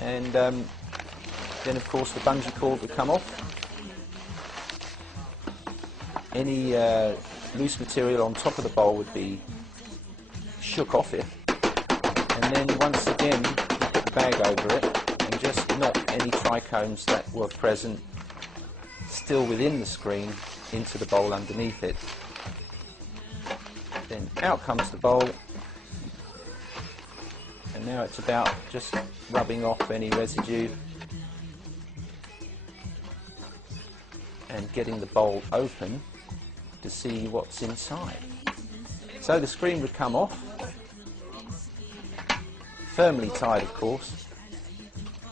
and then of course the bungee cord would come off. Any loose material on top of the bowl would be shook off it, and then once again you put the bag over it and just knock any trichomes that were present still within the screen into the bowl underneath it. Then out comes the bowl, and now it's about just rubbing off any residue and getting the bowl open to see what's inside. So the screen would come off, firmly tied of course,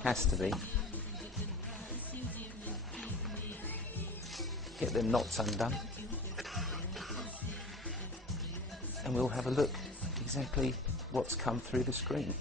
has to be. Get the knots undone, and we'll have a look exactly what's come through the screen.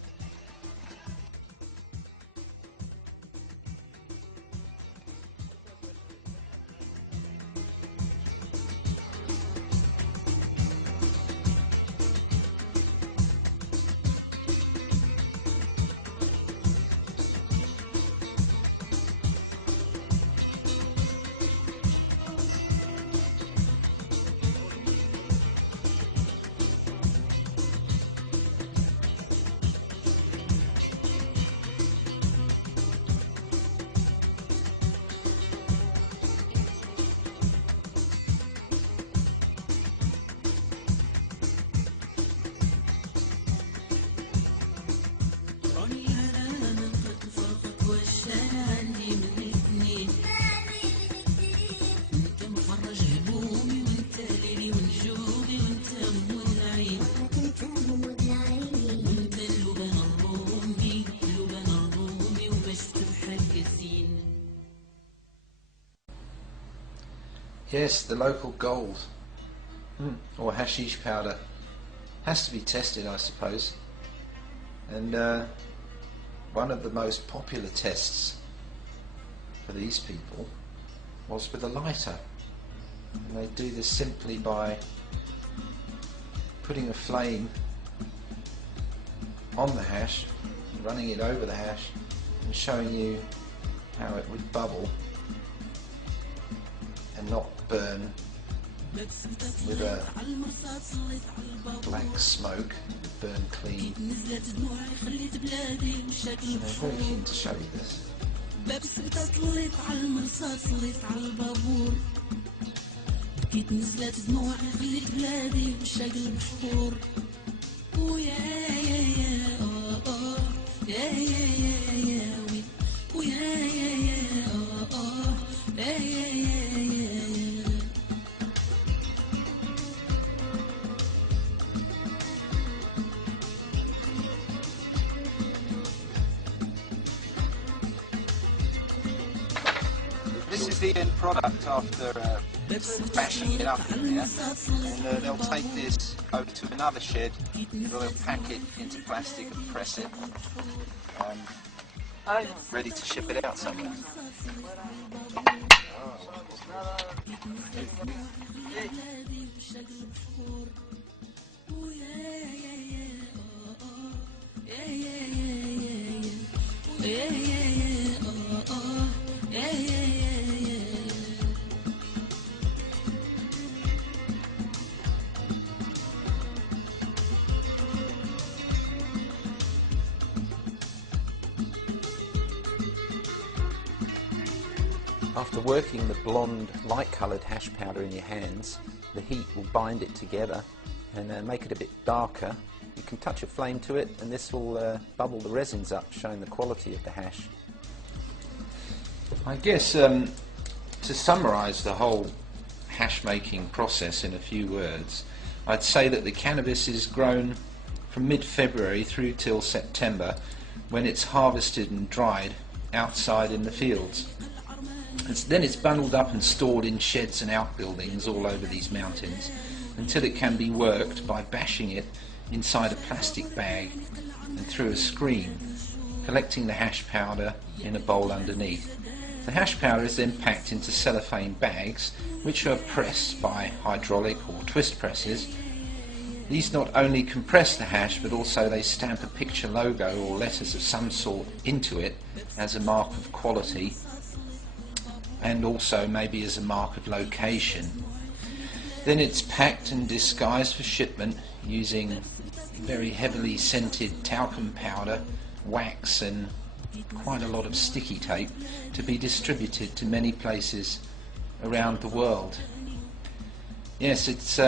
Yes, the local gold, or hashish powder, has to be tested, I suppose. And one of the most popular tests for these people was with a lighter. And they do this simply by putting a flame on the hash, running it over the hash, and showing you how it would bubble and not burn with a black smoke, burn clean. And I'm very keen to show you this. This is the end product after bashing it up in there, and they'll take this over to another shed where they'll pack it into plastic and press it, ready to ship it out somewhere. After working the blonde, light-coloured hash powder in your hands, the heat will bind it together and make it a bit darker. You can touch a flame to it, and this will bubble the resins up, showing the quality of the hash. I guess to summarise the whole hash-making process in a few words, I'd say that the cannabis is grown from mid-February through till September, when it's harvested and dried outside in the fields. Then it's bundled up and stored in sheds and outbuildings all over these mountains until it can be worked by bashing it inside a plastic bag and through a screen, collecting the hash powder in a bowl underneath. The hash powder is then packed into cellophane bags, which are pressed by hydraulic or twist presses, These not only compress the hash, but also they stamp a picture logo or letters of some sort into it as a mark of quality, and also maybe as a mark of location. Then it's packed and disguised for shipment using very heavily scented talcum powder, wax and quite a lot of sticky tape to be distributed to many places around the world. Yes, it's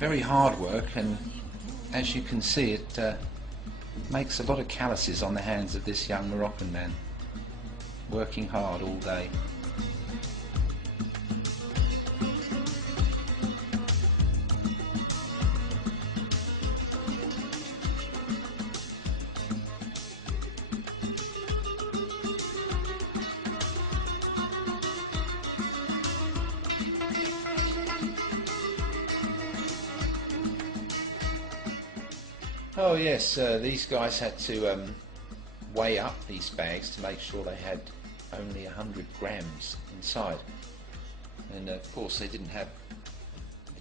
very hard work, and as you can see, it makes a lot of calluses on the hands of this young Moroccan man, working hard all day. Oh yes, these guys had to weigh up these bags to make sure they had only 100 grams inside, and of course they didn't have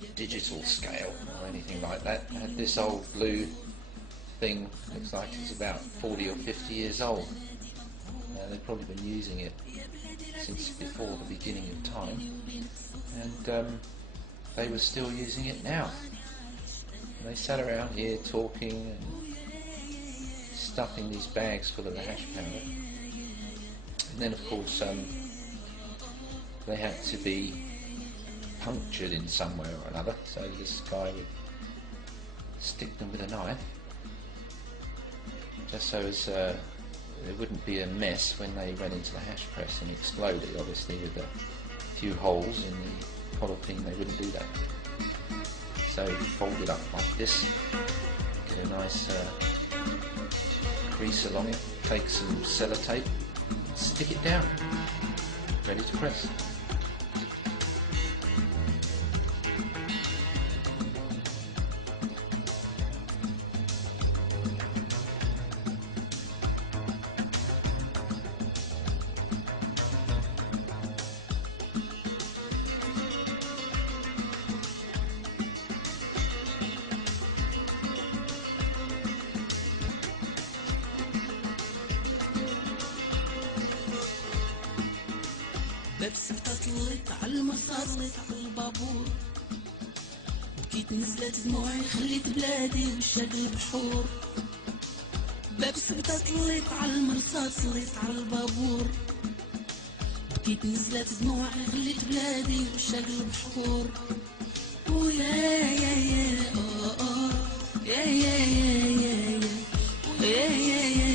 a digital scale or anything like that. They had this old blue thing, looks like it's about 40 or 50 years old. They've probably been using it since before the beginning of time, and they were still using it now. They sat around here talking and stuffing these bags full of the hash powder. And then of course they had to be punctured in some way or another, so this guy would stick them with a knife just so as there wouldn't be a mess when they went into the hash press and exploded. Obviously with a few holes in the polythene they wouldn't do that. So fold it up like this, get a nice crease along it, take some sellotape, stick it down, ready to press. بس طلعت عالمسار طلعت عالبابور بكيت نزلت دموعي خليت بلادي والشجر بحور بس طلعت عالمرصاد طلعت عالبابور بكيت نزلت دموعي خليت بلادي والشجر بحور ويا يا يا يا يا يا يا يا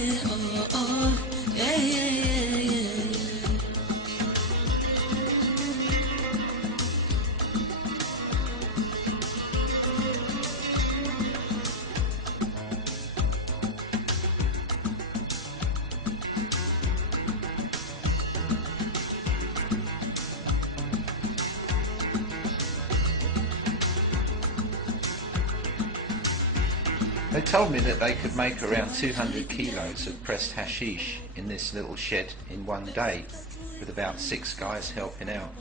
They told me that they could make around 200 kilos of pressed hashish in this little shed in one day, with about 6 guys helping out.